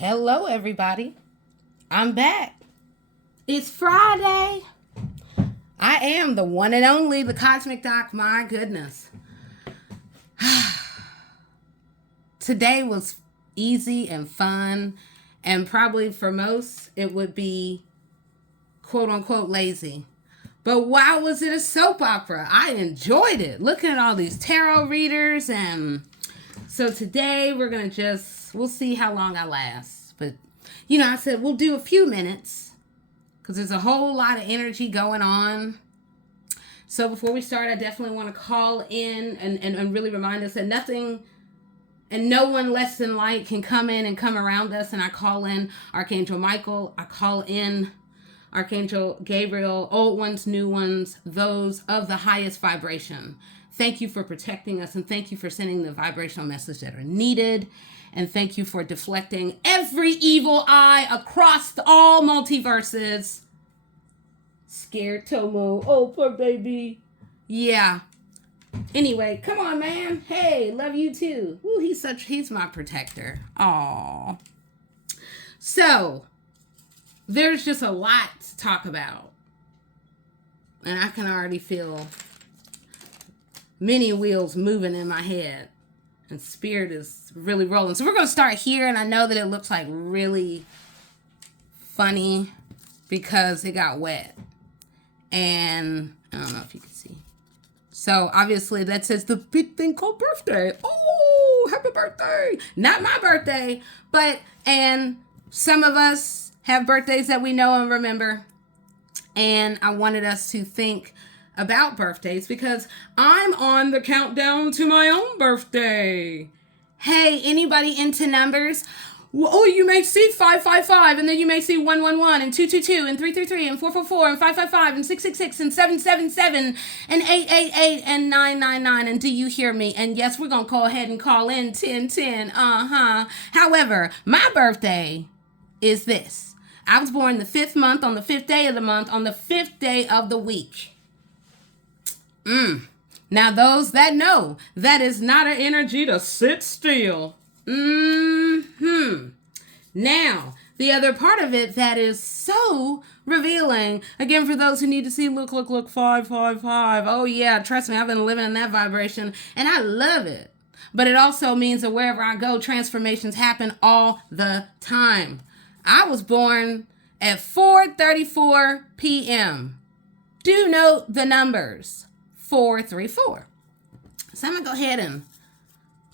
Hello, everybody. I'm back. It's Friday. I am the one and only, the Cosmic Doc. My goodness. Today was easy and fun, and probably for most, it would be quote unquote lazy. But why was it a soap opera? I enjoyed it. Looking at all these tarot readers, and so today we'll see how long I last. But, I said we'll do a few minutes because there's a whole lot of energy going on. So before we start, I definitely want to call in and really remind us that nothing and no one less than light can come in and come around us. And I call in Archangel Michael. I call in Archangel Gabriel, old ones, new ones, those of the highest vibration. Thank you for protecting us, and thank you for sending the vibrational message that are needed. And thank you for deflecting every evil eye across all multiverses. Scared Tomo. Oh, poor baby. Yeah. Anyway, come on, man. Hey, love you too. Woo, he's my protector. Aw. So, there's just a lot to talk about. And I can already feel many wheels moving in my head. And spirit is really rolling. So we're going to start here. And I know that it looks like really funny because it got wet. And I don't know if you can see. So obviously that says the big thing called birthday. Oh, happy birthday. Not my birthday. And some of us have birthdays that we know and remember. And I wanted us to think about birthdays because I'm on the countdown to my own birthday. Hey, anybody into numbers? Oh, you may see 555, and then you may see 111, and 222, and 333, and 444, and 555, and 666, and 777, and 888, and 999. And do you hear me? And yes, we're going to go ahead and call in 1010. However, my birthday is this. I was born the 5th month, on the 5th day of the month, on the 5th day of the week. Now, those that know, that is not an energy to sit still. Now, the other part of it that is so revealing, again, for those who need to see, look, 555. Oh, yeah, trust me, I've been living in that vibration, and I love it. But it also means that wherever I go, transformations happen all the time. I was born at 4:34 p.m. Do note the numbers. 434. So I'm going to go ahead and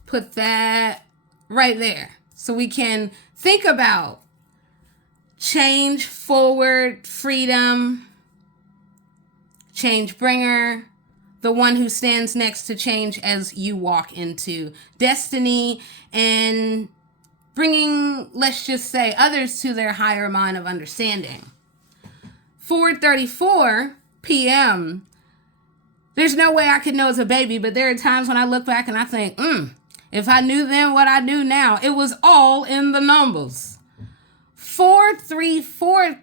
put that right there so we can think about change forward, freedom, change bringer, the one who stands next to change as you walk into destiny and bringing, let's just say, others to their higher mind of understanding. 4:34 p.m. There's no way I could know as a baby, but there are times when I look back and I think, if I knew then what I do now, it was all in the numbers. 434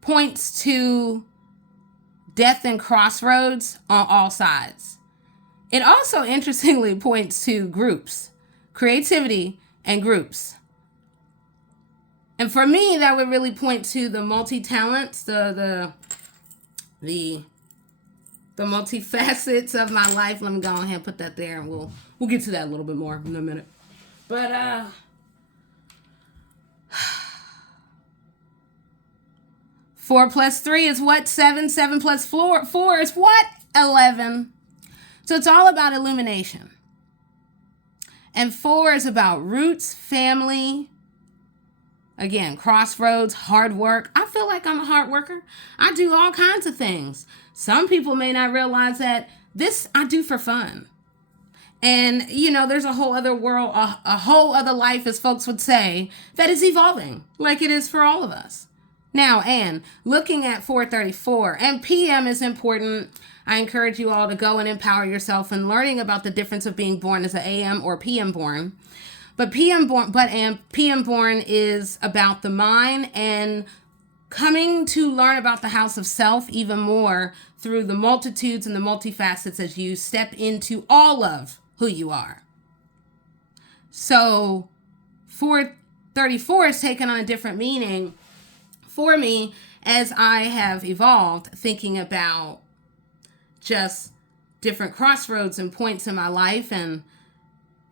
points to death and crossroads on all sides. It also interestingly points to groups, creativity and groups. And for me, that would really point to the multi-talents, the multifacets of my life. Let me go ahead and put that there, and we'll get to that a little bit more in a minute. But 4 plus 3 is what? 7. 7 plus 4 is what? 11. So it's all about illumination. And 4 is about roots, family. Again, crossroads, hard work. I feel like I'm a hard worker. I do all kinds of things. Some people may not realize that this I do for fun. And, there's a whole other world, a whole other life, as folks would say, that is evolving like it is for all of us. Now, and looking at 4:34, and PM is important. I encourage you all to go and empower yourself in learning about the difference of being born as an AM or PM born. But PM born is about the mind and coming to learn about the house of self even more through the multitudes and the multifacets as you step into all of who you are. So 434 is taken on a different meaning for me as I have evolved, thinking about just different crossroads and points in my life. And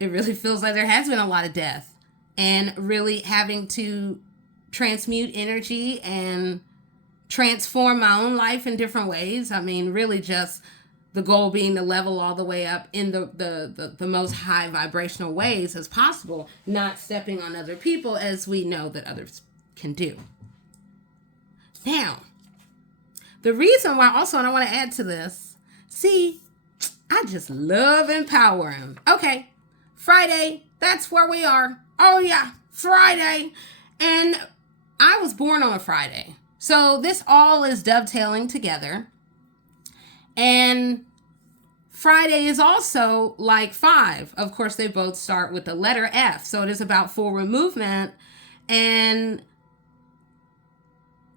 it really feels like there has been a lot of death, and really having to transmute energy and transform my own life in different ways. I mean, really just the goal being to level all the way up in the most high vibrational ways as possible, not stepping on other people as we know that others can do. Now, the reason why also, and I want to add to this, see, I just love empowering. Okay, Friday, that's where we are. Oh yeah, Friday. And I was born on a Friday. So this all is dovetailing together. And Friday is also like 5. Of course, they both start with the letter F. So it is about forward movement, and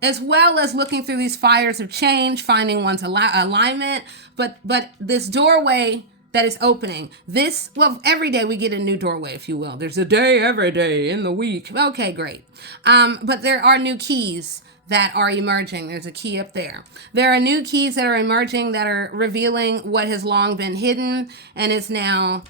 as well as looking through these fires of change, finding one's alignment. But this doorway that is opening, this, well, every day we get a new doorway, if you will. There's a day every day in the week. Okay, great. But there are new keys that are emerging. There's a key up there. There are new keys that are emerging that are revealing what has long been hidden and is now,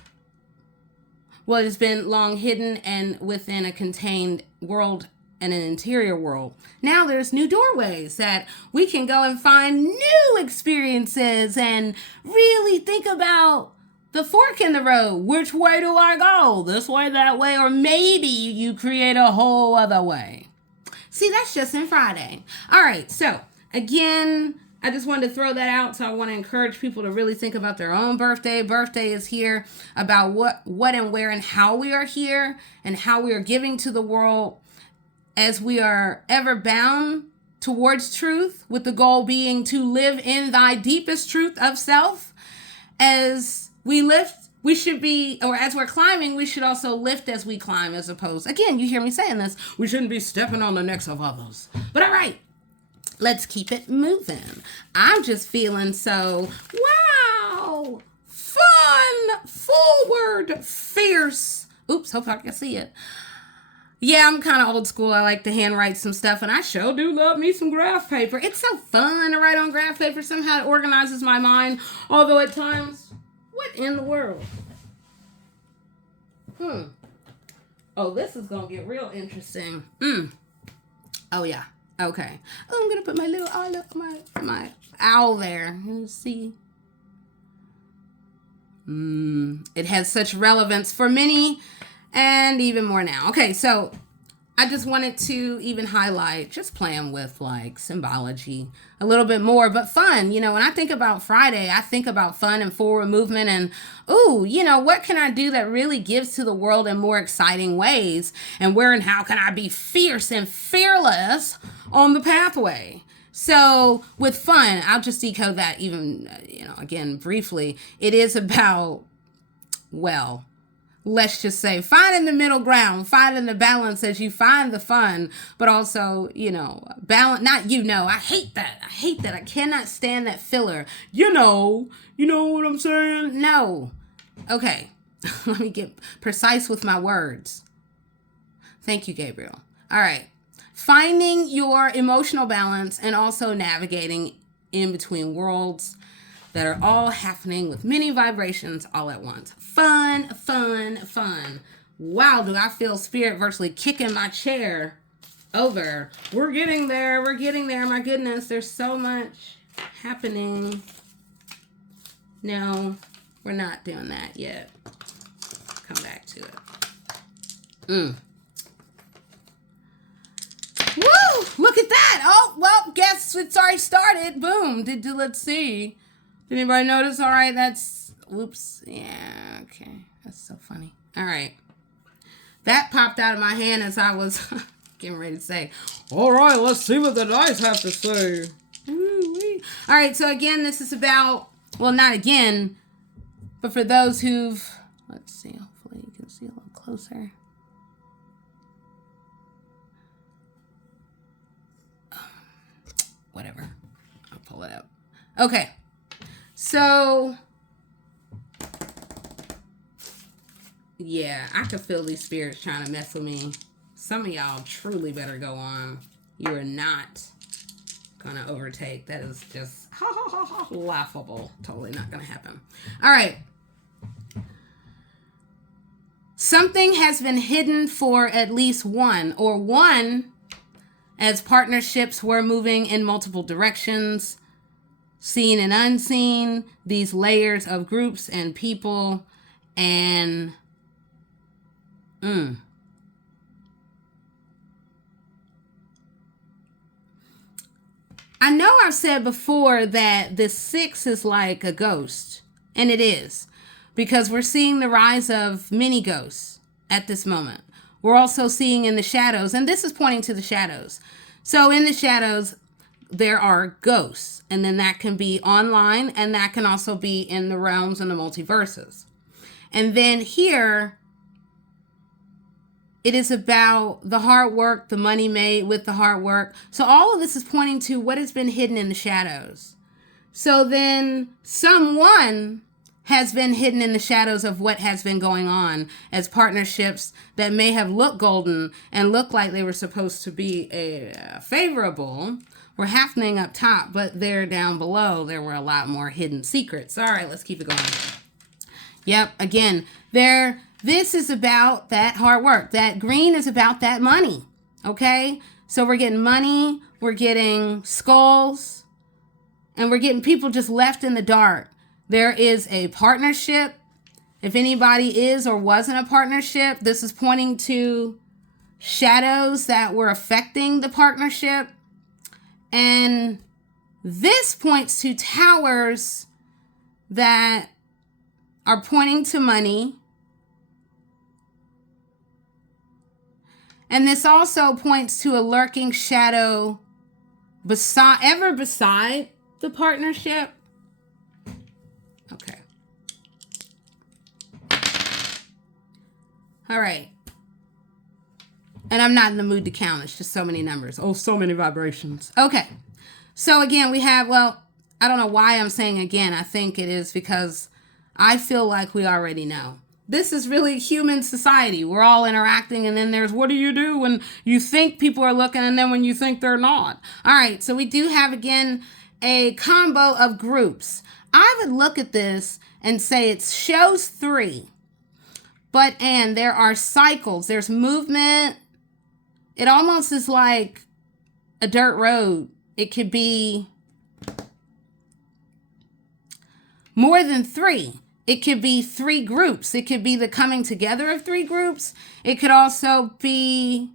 well, it's been long hidden and within a contained world and an interior world. Now there's new doorways that we can go and find new experiences and really think about the fork in the road. Which way do I go? This way, that way, or maybe you create a whole other way. See, that's just in Friday. All right, so again, I just wanted to throw that out. So I want to encourage people to really think about their own birthday. Birthday is here about what and where and how we are here and how we are giving to the world as we are ever bound towards truth, with the goal being to live in thy deepest truth of self. As we lift, we should be, or as we're climbing, we should also lift as we climb, as opposed, again, you hear me saying this, we shouldn't be stepping on the necks of others. But all right, let's keep it moving. I'm just feeling so, wow, fun, forward, fierce. Oops, hope I can see it. Yeah, I'm kind of old school. I like to handwrite some stuff, and I sure do love me some graph paper. It's so fun to write on graph paper. Somehow it organizes my mind, although at times, what in the world? Oh, this is going to get real interesting. Oh, yeah. Okay. Oh, I'm going to put my little owl, my owl there. Let's see. It has such relevance for many, and even more now. Okay, so I just wanted to even highlight just playing with like symbology a little bit more, but fun. You know, when I think about Friday, I think about fun and forward movement and, ooh, you know, what can I do that really gives to the world in more exciting ways? And where and how can I be fierce and fearless on the pathway? So with fun, I'll just decode that even, you know, again, briefly. It is about, well, let's just say finding the middle ground, finding the balance as you find the fun, but also, you know, balance, not, you know, I hate that. I cannot stand that filler. You know what I'm saying? No. Okay. Let me get precise with my words. Thank you, Gabriel. All right. Finding your emotional balance and also navigating in between worlds that are all happening with many vibrations all at once. Fun, fun, fun. Wow, do I feel spirit virtually kicking my chair over. We're getting there. My goodness, there's so much happening. No, we're not doing that yet. Come back to it. Woo! Look at that. Oh, well, guess it's already started. Boom. Let's see. Did anybody notice? All right, that's, whoops. Yeah, okay. That's so funny. All right. That popped out of my hand as I was getting ready to say, all right, let's see what the dice have to say. Woo-wee. All right, so again, this is about, well, not again, but for those who've, let's see, hopefully you can see a little closer. Whatever. I'll pull it up. Okay. So Yeah, I could feel these spirits trying to mess with me. Some of y'all truly better go on. You are not gonna overtake. That is just laughable. Totally not gonna happen. All right. Something has been hidden for at least one, or one, as partnerships were moving in multiple directions, seen and unseen, these layers of groups and people, and I know I've said before that this 6 is like a ghost, and it is, because we're seeing the rise of many ghosts at this moment. We're also seeing in the shadows, and this is pointing to the shadows. So in the shadows, there are ghosts, and then that can be online, and that can also be in the realms and the multiverses. And then here, it is about the hard work, the money made with the hard work. So all of this is pointing to what has been hidden in the shadows. So then someone has been hidden in the shadows of what has been going on as partnerships that may have looked golden and looked like they were supposed to be favorable were happening up top, but there down below, there were a lot more hidden secrets. All right, let's keep it going. Yep, again, this is about that hard work. That green is about that money, okay? So we're getting money, we're getting skulls, and we're getting people just left in the dark. There is a partnership. If anybody is or wasn't a partnership, this is pointing to shadows that were affecting the partnership. And this points to towers that are pointing to money. And this also points to a lurking shadow beside the partnership. Okay. All right. And I'm not in the mood to count. It's just so many numbers. Oh, so many vibrations. Okay. So again, we have, well, I don't know why I'm saying again. I think it is because I feel like we already know. This is really human society. We're all interacting, and then there's what do you do when you think people are looking and then when you think they're not. All right, so we do have, again, a combo of groups. I would look at this and say it shows 3. And there are cycles. There's movement. It almost is like a dirt road. It could be more than 3. It could be 3 groups. It could be the coming together of 3 groups. It could also be,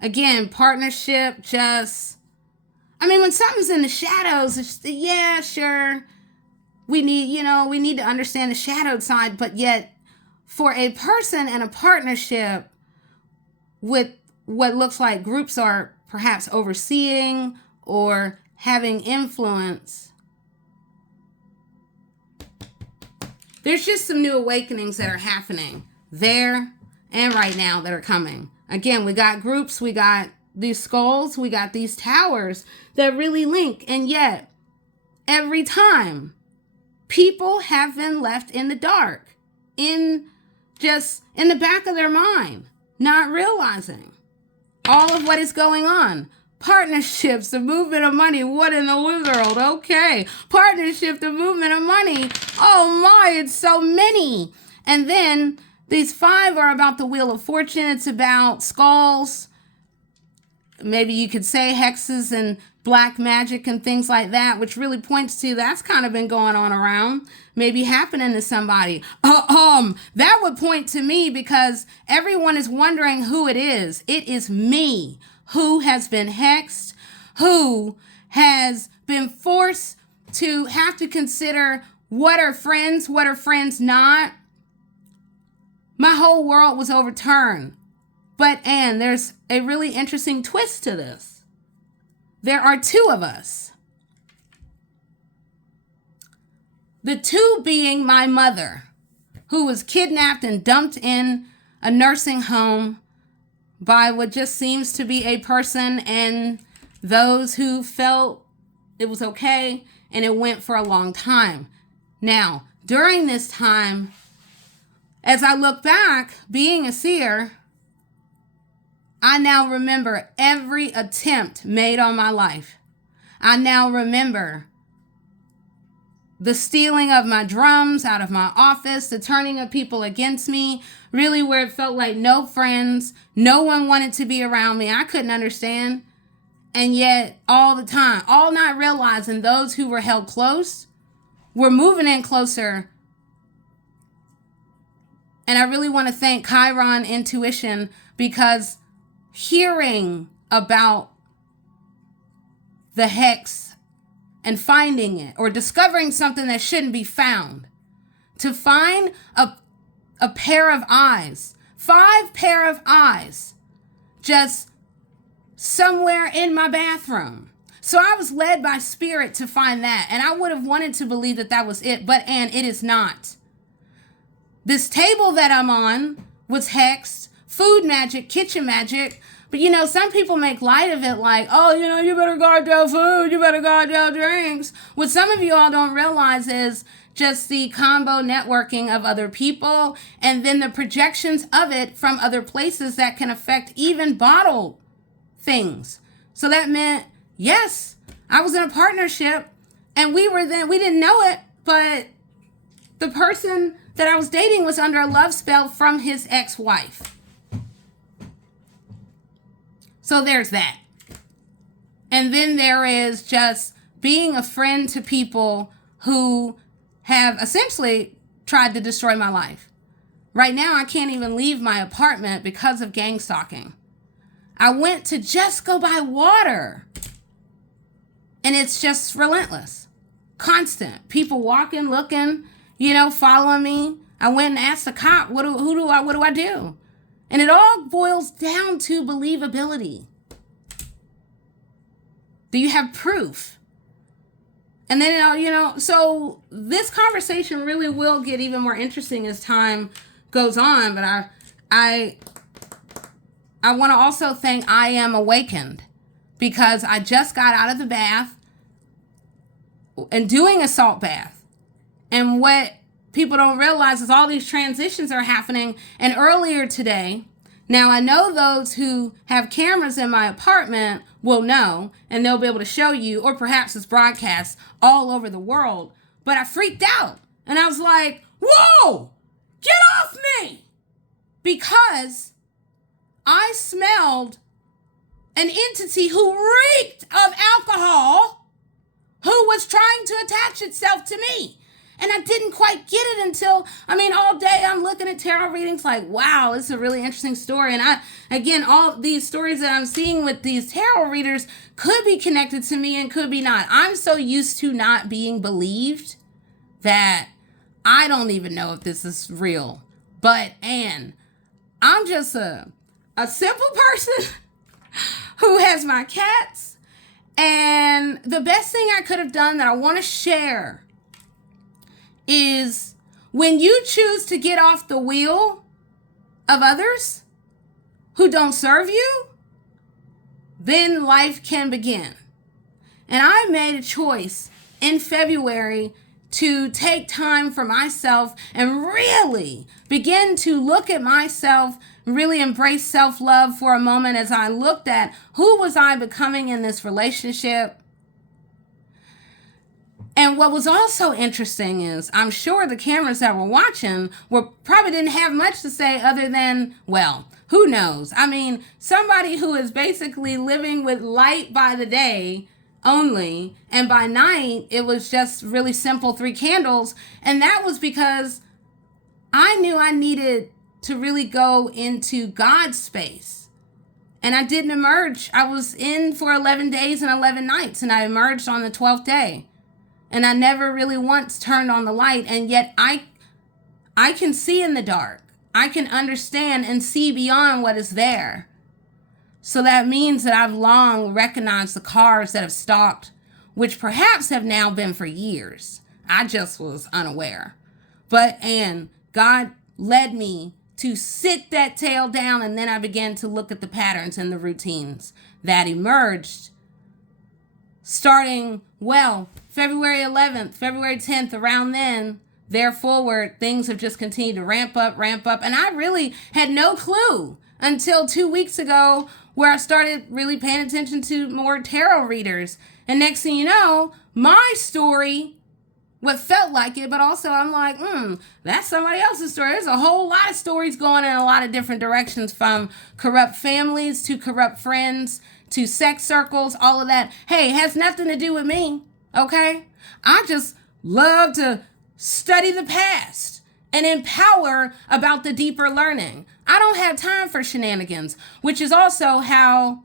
again, partnership, just, I mean, when something's in the shadows, it's, yeah, sure, we need to understand the shadowed side, but yet for a person and a partnership with what looks like groups are perhaps overseeing or having influence, there's just some new awakenings that are happening there and right now that are coming. Again, we got groups, we got these skulls, we got these towers that really link. And yet, every time, people have been left in the dark, in the back of their mind, not realizing all of what is going on. Partnerships, the movement of money. What in the world? Okay. Partnership, the movement of money. Oh my, it's so many. And then these 5 are about the Wheel of Fortune. It's about skulls. Maybe you could say hexes and black magic and things like that, which really points to that's kind of been going on around, maybe happening to somebody. That would point to me because everyone is wondering who it is. It is me. Who has been hexed, who has been forced to have to consider what are friends not. My whole world was overturned. And there's a really interesting twist to this. There are 2 of us. The 2 being my mother, who was kidnapped and dumped in a nursing home by what just seems to be a person and those who felt it was okay, and it went for a long time. Now, during this time, as I look back, being a seer, I now remember every attempt made on my life. I now remember the stealing of my drums out of my office, the turning of people against me, really where it felt like no friends, no one wanted to be around me. I couldn't understand. And yet all the time, all not realizing those who were held close were moving in closer. And I really want to thank Chiron Intuition, because hearing about the hex and finding it, or discovering something that shouldn't be found, to find a pair of eyes, 5 pair of eyes, just somewhere in my bathroom. So I was led by spirit to find that. And I would have wanted to believe that that was it, and it is not. This table that I'm on was hexed, food magic, kitchen magic. But some people make light of it like, oh, you better guard your food, you better guard your drinks. What some of you all don't realize is just the combo networking of other people, and then the projections of it from other places that can affect even bottled things. So that meant, yes, I was in a partnership, and we didn't know it, but the person that I was dating was under a love spell from his ex-wife. So there's that. And then there is just being a friend to people who have essentially tried to destroy my life. Right now, I can't even leave my apartment because of gang stalking. I went to just go buy water, and it's just relentless, constant. People walking, looking, following me. I went and asked the cop, what do I do? And it all boils down to believability. Do you have proof? And then, so this conversation really will get even more interesting as time goes on. But I want to also thank I Am Awakened, because I just got out of the bath and doing a salt bath. And what people don't realize is all these transitions are happening. And earlier today, now I know those who have cameras in my apartment will know, and they'll be able to show you, or perhaps it's broadcast all over the world. But I freaked out, and I was like, whoa, get off me! Because I smelled an entity who reeked of alcohol, who was trying to attach itself to me. And I didn't quite get it until, all day I'm looking at tarot readings like, wow, this is a really interesting story. And all these stories that I'm seeing with these tarot readers could be connected to me and could be not. I'm so used to not being believed that I don't even know if this is real. But, Anne, I'm just a simple person who has my cats. And the best thing I could have done that I want to share is when you choose to get off the wheel of others who don't serve you, then life can begin. And I made a choice in February to take time for myself and really begin to look at myself, really embrace self-love for a moment as I looked at who was I becoming in this relationship. And what was also interesting is I'm sure the cameras that were watching probably didn't have much to say other than, well, who knows? Somebody who is basically living with light by the day only, and by night it was just really simple 3 candles. And that was because I knew I needed to really go into God's space. And I didn't emerge. I was in for 11 days and 11 nights, and I emerged on the 12th day. And I never really once turned on the light. And yet I can see in the dark. I can understand and see beyond what is there. So that means that I've long recognized the cars that have stalked, which perhaps have now been for years. I just was unaware. And God led me to sit that tail down, and then I began to look at the patterns and the routines that emerged starting, February 11th, February 10th, around then there forward, things have just continued to ramp up. And I really had no clue until 2 weeks ago, where I started really paying attention to more tarot readers. And next thing you know, my story, what felt like it, but also I'm like, that's somebody else's story. There's a whole lot of stories going in a lot of different directions, from corrupt families to corrupt friends to sex circles, all of that. Hey, it has nothing to do with me, okay? I just love to study the past and empower about the deeper learning. I don't have time for shenanigans, which is also how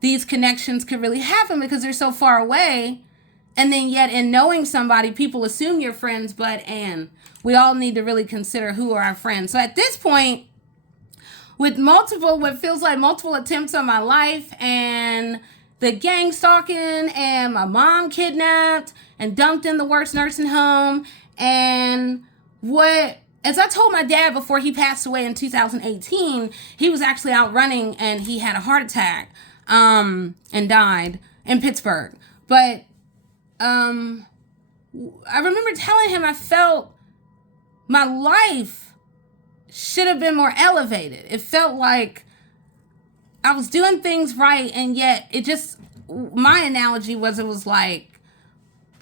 these connections could really happen, because they're so far away. And then yet in knowing somebody, people assume you're friends, and we all need to really consider who are our friends. So at this point, with what feels like multiple attempts on my life, and the gang stalking, and my mom kidnapped and dumped in the worst nursing home, and as I told my dad before he passed away in 2018, he was actually out running and he had a heart attack and died in Pittsburgh. But I remember telling him I felt my life should have been more elevated. It felt like I was doing things right, and yet my analogy was, it was like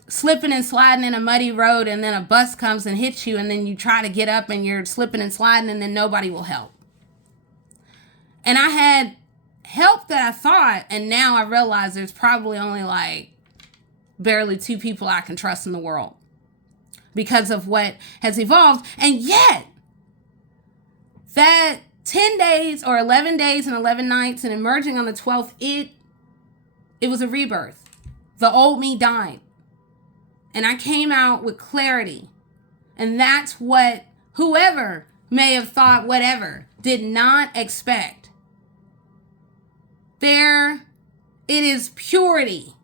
slipping and sliding in a muddy road, and then a bus comes and hits you, and then you try to get up and you're slipping and sliding, and then nobody will help. And I had help that I thought, and now I realize there's probably only like barely 2 people I can trust in the world because of what has evolved. And yet, that 10 days or 11 days and 11 nights and emerging on the 12th, it was a rebirth. The old me died. And I came out with clarity. And that's what whoever may have thought whatever did not expect. It is purity.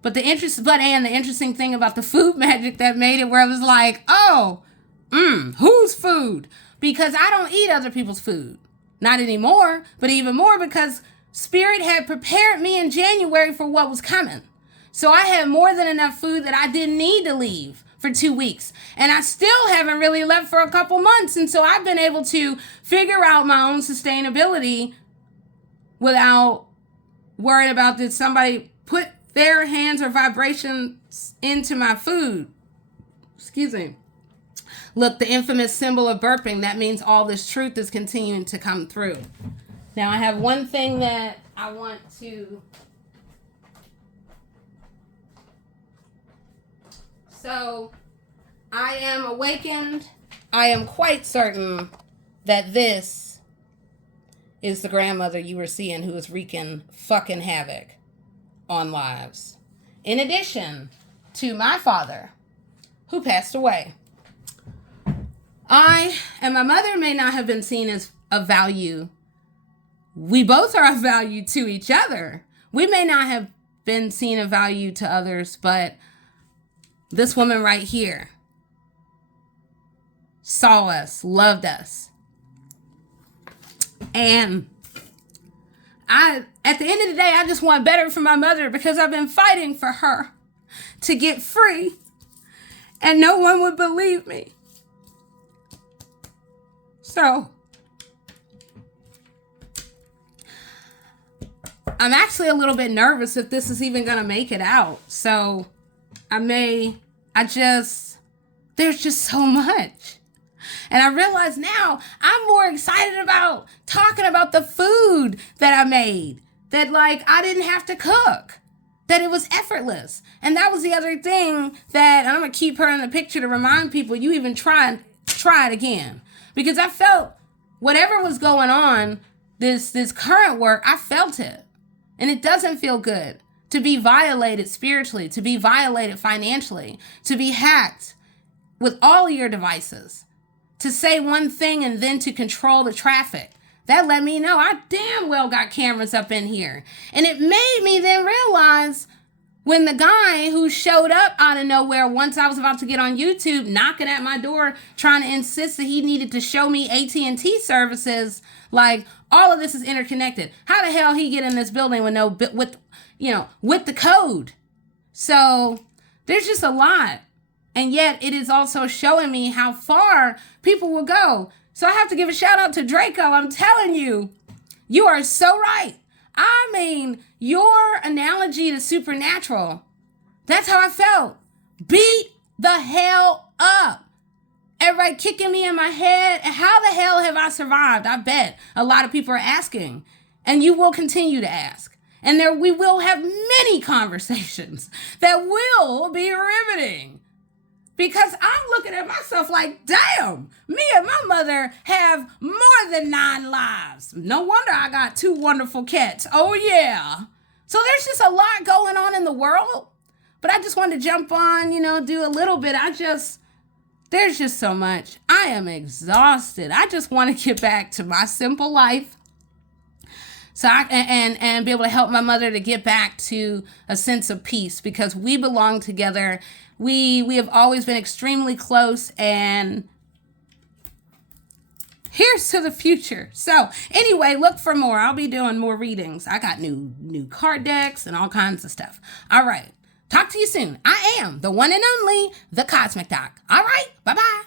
But the interesting thing about the food magic that made it, where I was like, whose food? Because I don't eat other people's food. Not anymore, but even more because Spirit had prepared me in January for what was coming. So I had more than enough food that I didn't need to leave for 2 weeks. And I still haven't really left for a couple months. And so I've been able to figure out my own sustainability without worrying about, did somebody put their hands or vibrations into my food. Excuse me. Look, the infamous symbol of burping, that means all this truth is continuing to come through. Now I have one thing that I want to... So, I am awakened. I am quite certain that this is the grandmother you were seeing who is wreaking fucking havoc on lives. In addition to my father, who passed away. I and my mother may not have been seen as of value. We both are of value to each other. We may not have been seen of value to others, but this woman right here saw us, loved us. And at the end of the day, I just want better for my mother, because I've been fighting for her to get free, and no one would believe me. So I'm actually a little bit nervous if this is even going to make it out. So there's just so much. And I realize now I'm more excited about talking about the food that I made, that like I didn't have to cook, that it was effortless. And that was the other thing that, and I'm going to keep her in the picture to remind people, you even try it again. Because I felt whatever was going on, this current work, I felt it. And it doesn't feel good to be violated spiritually, to be violated financially, to be hacked with all of your devices, to say one thing and then to control the traffic. That let me know I damn well got cameras up in here. And it made me then realize, when the guy who showed up out of nowhere once I was about to get on YouTube, knocking at my door, trying to insist that he needed to show me AT&T services, like all of this is interconnected. How the hell he get in this building with with the code? So There's just a lot. And yet it is also showing me how far people will go. So I have to give a shout out to Draco. I'm telling you, you are so right. I mean, your analogy to Supernatural, that's how I felt. Beat the hell up. Everybody kicking me in my head. How the hell have I survived? I bet a lot of people are asking. And you will continue to ask. And we will have many conversations that will be riveting. Because I'm looking at myself like, damn, me and my mother have more than 9 lives. No wonder I got 2 wonderful cats. Oh, yeah. So there's just a lot going on in the world. But I just wanted to jump on, do a little bit. There's just so much. I am exhausted. I just want to get back to my simple life. So and be able to help my mother to get back to a sense of peace, because we belong together. We have always been extremely close, and here's to the future. So anyway, look for more. I'll be doing more readings. I got new card decks and all kinds of stuff. All right. Talk to you soon. I am the one and only, the Cosmic Doc. All right. Bye-bye.